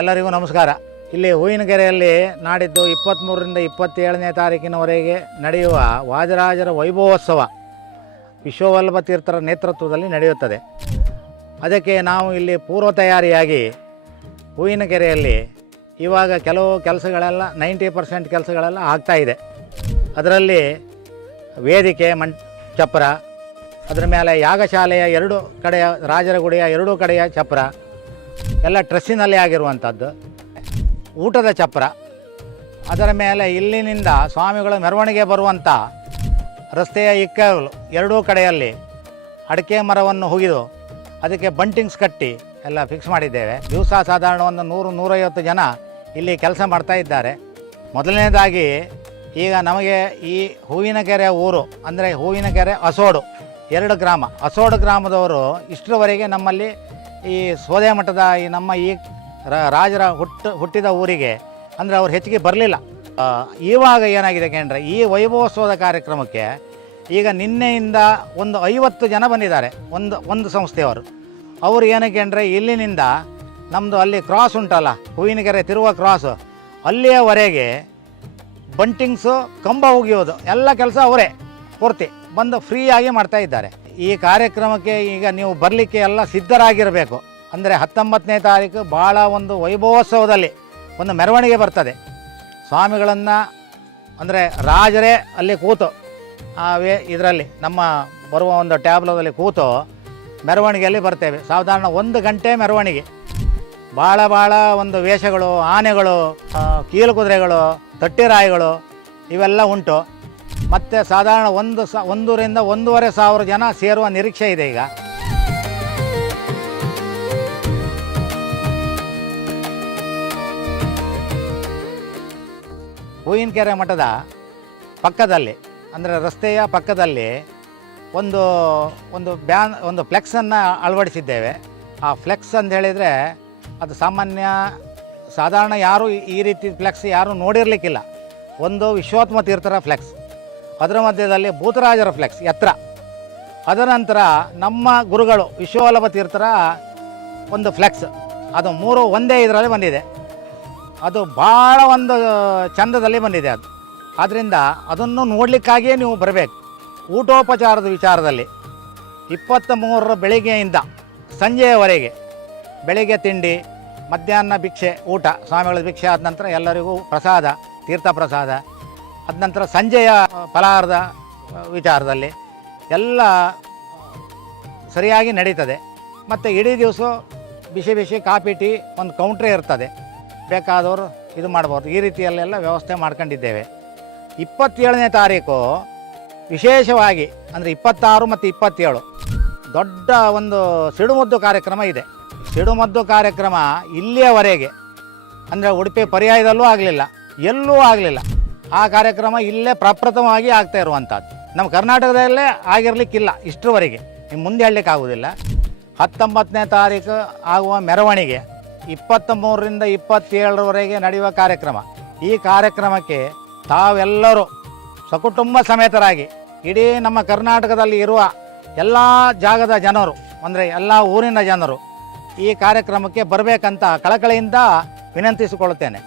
ಎಲ್ಲರಿಗೂ ನಮಸ್ಕಾರ. ಇಲ್ಲಿ ಹೂವಿನಕೆರೆಯಲ್ಲಿ ನಾಡಿದ್ದು 23ರಿಂದ 27ನೇ ತಾರೀಕಿನವರೆಗೆ ನಡೆಯುವ ವಾದಿರಾಜರ ವೈಭವೋತ್ಸವ ವಿಶ್ವವಲ್ಲಭ ತೀರ್ಥರ ನೇತೃತ್ವದಲ್ಲಿ ನಡೆಯುತ್ತದೆ. ಅದಕ್ಕೆ ನಾವು ಇಲ್ಲಿ ಪೂರ್ವ ತಯಾರಿಯಾಗಿ ಹೂವಿನಕೆರೆಯಲ್ಲಿ ಇವಾಗ ಕೆಲವು ಕೆಲಸಗಳೆಲ್ಲ 90% ಕೆಲಸಗಳೆಲ್ಲ ಆಗ್ತಾಯಿದೆ. ಅದರಲ್ಲಿ ವೇದಿಕೆ ಚಪ್ರ, ಅದರ ಮೇಲೆ ಯಾಗಶಾಲೆಯ 2 ಕಡೆಯ ರಾಜರ ಗುಡಿಯ 2 ಕಡೆಯ ಚಪ್ರ ಎಲ್ಲ ಟ್ರೆಸ್ಸಿನಲ್ಲಿ ಆಗಿರುವಂಥದ್ದು, ಊಟದ ಚಪ್ರ, ಅದರ ಮೇಲೆ ಇಲ್ಲಿನಿಂದ ಸ್ವಾಮಿಗಳ ಮೆರವಣಿಗೆ ಬರುವಂಥ ರಸ್ತೆಯ ಇಕ್ಕಲು 2 ಕಡೆಯಲ್ಲಿ ಅಡಿಕೆ ಮರವನ್ನು ಹುಗಿದು ಅದಕ್ಕೆ ಬಂಟಿಂಗ್ಸ್ ಕಟ್ಟಿ ಎಲ್ಲ ಫಿಕ್ಸ್ ಮಾಡಿದ್ದೇವೆ. ದಿವಸ ಸಾಧಾರಣ ಒಂದು 100-150 ಜನ ಇಲ್ಲಿ ಕೆಲಸ ಮಾಡ್ತಾ ಇದ್ದಾರೆ. ಮೊದಲನೇದಾಗಿ ಈಗ ನಮಗೆ ಈ ಹೂವಿನಕೆರೆ ಊರು ಅಂದರೆ ಹೂವಿನಕೆರೆ ಅಸೋಡು 2 ಗ್ರಾಮ, ಅಸೋಡು ಗ್ರಾಮದವರು ಇಷ್ಟರವರೆಗೆ ನಮ್ಮಲ್ಲಿ ಈ ಸೋದೆ ಮಠದ ಈ ನಮ್ಮ ಈ ರಾಜರ ಹುಟ್ಟಿದ ಊರಿಗೆ ಅಂದರೆ ಅವ್ರು ಹೆಚ್ಚಿಗೆ ಬರಲಿಲ್ಲ. ಇವಾಗ ಏನಾಗಿದೆ ಕೇಂದ್ರ ಈ ವೈಭವೋತ್ಸವದ ಕಾರ್ಯಕ್ರಮಕ್ಕೆ ಈಗ ನಿನ್ನೆಯಿಂದ ಒಂದು 50 ಜನ ಬಂದಿದ್ದಾರೆ. ಒಂದು ಸಂಸ್ಥೆಯವರು. ಅವರು ಏನಕ್ಕೆ ಅಂದರೆ ಇಲ್ಲಿನಿಂದ ನಮ್ಮದು ಅಲ್ಲಿ ಕ್ರಾಸ್ ಉಂಟಲ್ಲ, ಹೂವಿನಕೆರೆ ತಿರುವ ಕ್ರಾಸು, ಅಲ್ಲಿಯವರೆಗೆ ಬಂಟಿಂಗ್ಸು, ಕಂಬ ಒಗೆಯೋದು ಎಲ್ಲ ಕೆಲಸ ಅವರೇ ಪೂರ್ತಿ ಬಂದು ಫ್ರೀಯಾಗಿ ಮಾಡ್ತಾ ಇದ್ದಾರೆ. ಈ ಕಾರ್ಯಕ್ರಮಕ್ಕೆ ಈಗ ನೀವು ಬರಲಿಕ್ಕೆ ಎಲ್ಲ ಸಿದ್ಧರಾಗಿರಬೇಕು. ಅಂದರೆ 19ನೇ ತಾರೀಕು ಭಾಳ ಒಂದು ವೈಭವೋತ್ಸವದಲ್ಲಿ ಒಂದು ಮೆರವಣಿಗೆ ಬರ್ತದೆ. ಸ್ವಾಮಿಗಳನ್ನು ಅಂದರೆ ರಾಜರೇ ಅಲ್ಲಿ ಕೂತು ಇದರಲ್ಲಿ ನಮ್ಮ ಬರುವ ಒಂದು ಟ್ಯಾಬ್ಲೋದಲ್ಲಿ ಕೂತು ಮೆರವಣಿಗೆಯಲ್ಲಿ ಬರ್ತೇವೆ. ಸಾಧಾರಣ 1 ಗಂಟೆ ಮೆರವಣಿಗೆ. ಭಾಳ ಒಂದು ವೇಷಗಳು, ಆನೆಗಳು, ಕೀಲು ಕುದುರೆಗಳು, ತಟ್ಟಿರಾಯಿಗಳು ಇವೆಲ್ಲ ಉಂಟು. ಮತ್ತು ಸಾಧಾರಣ 1ರಿಂದ 1,500 ಜನ ಸೇರುವ ನಿರೀಕ್ಷೆ ಇದೆ. ಈಗ ಹೂವಿನಕೆರೆ ಮಠದ ಪಕ್ಕದಲ್ಲಿ ಅಂದರೆ ರಸ್ತೆಯ ಪಕ್ಕದಲ್ಲಿ ಒಂದು ಫ್ಲೆಕ್ಸನ್ನು ಅಳವಡಿಸಿದ್ದೇವೆ. ಆ ಫ್ಲೆಕ್ಸ್ ಅಂತ ಹೇಳಿದರೆ ಅದು ಸಾಧಾರಣ ಯಾರೂ ಈ ರೀತಿ ಫ್ಲೆಕ್ಸ್ ಯಾರೂ ನೋಡಿರಲಿಕ್ಕಿಲ್ಲ. ಒಂದು ವಿಶ್ವೋತ್ತಮ ತೀರ್ಥರ ಫ್ಲೆಕ್ಸ್, ಅದರ ಮಧ್ಯದಲ್ಲಿ ಭೂತರಾಜರ ಫ್ಲೆಕ್ಸ್ ಎತ್ತರ, ಅದರ ನಂತರ ನಮ್ಮ ಗುರುಗಳು ವಿಶ್ವವಲ್ಲಭ ತೀರ್ಥರ ಒಂದು ಫ್ಲೆಕ್ಸ್, ಅದು 3 ಒಂದೇ ಇದರಲ್ಲಿ ಬಂದಿದೆ. ಅದು ಭಾಳ ಒಂದು ಚಂದದಲ್ಲಿ ಬಂದಿದೆ. ಅದು ಆದ್ದರಿಂದ ಅದನ್ನು ನೋಡಲಿಕ್ಕಾಗಿಯೇ ನೀವು ಬರಬೇಕು. ಊಟೋಪಚಾರದ ವಿಚಾರದಲ್ಲಿ 23ರ ಬೆಳಿಗ್ಗೆಯಿಂದ ಸಂಜೆಯವರೆಗೆ ಬೆಳಿಗ್ಗೆ ತಿಂಡಿ, ಮಧ್ಯಾಹ್ನ ಭಿಕ್ಷೆ, ಊಟ, ಸ್ವಾಮಿಗಳ ಭಿಕ್ಷೆ ಆದ ನಂತರ ಎಲ್ಲರಿಗೂ ಪ್ರಸಾದ, ತೀರ್ಥ ಪ್ರಸಾದ, ಅದ ನಂತರ ಸಂಜೆಯ ಫಲಾಹಾರದ ವಿಚಾರದಲ್ಲಿ ಎಲ್ಲ ಸರಿಯಾಗಿ ನಡೀತದೆ. ಮತ್ತು ಇಡೀ ದಿವಸ ಬಿಸಿ ಕಾಫಿ ಟೀ ಒಂದು ಕೌಂಟ್ರೇ ಇರ್ತದೆ, ಬೇಕಾದವರು ಇದು ಮಾಡ್ಬೋದು. ಈ ರೀತಿಯಲ್ಲೆಲ್ಲ ವ್ಯವಸ್ಥೆ ಮಾಡ್ಕೊಂಡಿದ್ದೇವೆ. 27ನೇ ತಾರೀಕು ವಿಶೇಷವಾಗಿ ಅಂದರೆ 26 ಮತ್ತು 27 ದೊಡ್ಡ ಒಂದು ಸಿಡುಮದ್ದು ಕಾರ್ಯಕ್ರಮ ಇದೆ. ಸಿಡುಮದ್ದು ಕಾರ್ಯಕ್ರಮ ಇಲ್ಲಿಯವರೆಗೆ ಅಂದರೆ ಉಡುಪಿ ಪರ್ಯಾಯದಲ್ಲೂ ಆಗಲಿಲ್ಲ, ಎಲ್ಲೂ ಆಗಲಿಲ್ಲ. ಆ ಕಾರ್ಯಕ್ರಮ ಇಲ್ಲೇ ಪ್ರಪ್ರಥಮವಾಗಿ ಆಗ್ತಾ ಇರುವಂಥದ್ದು. ನಮ್ಮ ಕರ್ನಾಟಕದಲ್ಲೇ ಆಗಿರಲಿಕ್ಕಿಲ್ಲ ಇಷ್ಟರವರೆಗೆ, ಇನ್ನು ಮುಂದೆ ಹೇಳಲಿಕ್ಕಾಗೋದಿಲ್ಲ. 19ನೇ ತಾರೀಕು ಆಗುವ ಮೆರವಣಿಗೆ 23ರಿಂದ 27ರವರೆಗೆ ನಡೆಯುವ ಕಾರ್ಯಕ್ರಮ. ಈ ಕಾರ್ಯಕ್ರಮಕ್ಕೆ ತಾವೆಲ್ಲರೂ ಸಕುಟುಂಬ ಸಮೇತರಾಗಿ ಇಡೀ ನಮ್ಮ ಕರ್ನಾಟಕದಲ್ಲಿ ಇರುವ ಎಲ್ಲ ಜಾಗದ ಜನರು ಅಂದರೆ ಎಲ್ಲ ಊರಿನ ಜನರು ಈ ಕಾರ್ಯಕ್ರಮಕ್ಕೆ ಬರಬೇಕಂತ ಕಳಕಳಿಯಿಂದ ವಿನಂತಿಸಿಕೊಳ್ಳುತ್ತೇನೆ.